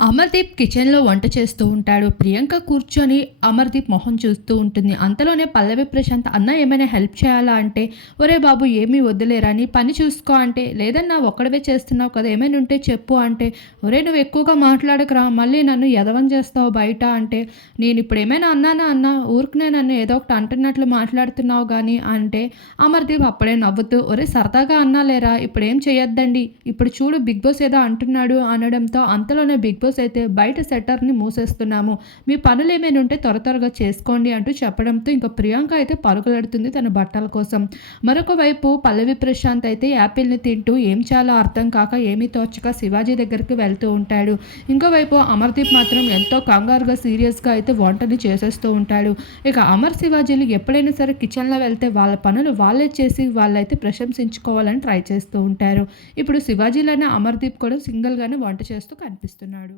అమర్‌దీప్ కిచెన్‌లో వంట చేస్తూ ఉంటాడు. ప్రియాంక కూర్చొని అమర్‌దీప్ మొహం చూస్తూ ఉంటుంది. అంతలోనే పల్లవి ప్రశాంత్ "అన్న ఏమైనా హెల్ప్ చేయాలా?" అంటే "ఒరేయ్ బాబు ఏమీ వద్దులేరా నీ పని చూసుకో" అంటే "లేదన్నా ఒక్కడివే చేస్తున్నావు కదా! ఏమైనా ఉంటే చెప్పు" అంటే "ఒరేయ్ నువ్వు ఎక్కువగా మాట్లాడకురా మళ్ళీ నన్ను ఎదవని చేస్తావు బయట" అంటే "నేనిప్పుడు ఏమైనా అన్నానా అన్న? ఊరికనే నన్ను ఏదో ఒకటి అంటున్నట్లు మాట్లాడుతున్నావు గానీ" అంటే అమర్‌దీప్ అప్పుడే నవ్వుతూ "ఒరేయ్ సరదాగా అన్నాలేరా ఇప్పుడేం చేయొద్దండి. ఇప్పుడు చూడు బిగ్ బాస్ ఏదో అంటున్నాడు" అనడంతో అంతలోనే బిగ్ బాస్ అయితే బయట షట్టర్‌ని మూసేస్తున్నాము. మీ పనులేమైనా ఉంటే త్వరగా చేసుకోండి అంటూ చెప్పడంతో ఇంక ప్రియాంక అయితే పరుగులెడుతుంది తన బట్టల కోసం. మరొక వైపు పల్లవి ప్రశాంత్ అయితే యాపిల్‌ని తింటూ ఏం చేయాలో అర్థం కాక ఏమీ తోచక శివాజీ దగ్గరికి వెళ్తూ ఉంటాడు. ఇంకోవైపు అమర్‌దీప్ మాత్రం ఎంతో కంగారుగా సీరియస్‌గా అయితే వంటని చేసేస్తూ ఉంటాడు. ఇక అమర్, శివాజీలు ఎప్పుడైనా సరే కిచెన్‌లో వెళ్తే వాళ్ళ పనులు వాళ్ళే చేసి వాళ్ళైతే ప్రశంసించుకోవాలని ట్రై చేస్తూ ఉంటారు. ఇప్పుడు శివాజీలోనే అమర్‌దీప్ కూడా సింగిల్‌గానే వంట చేస్తూ కనిపిస్తున్నాడు.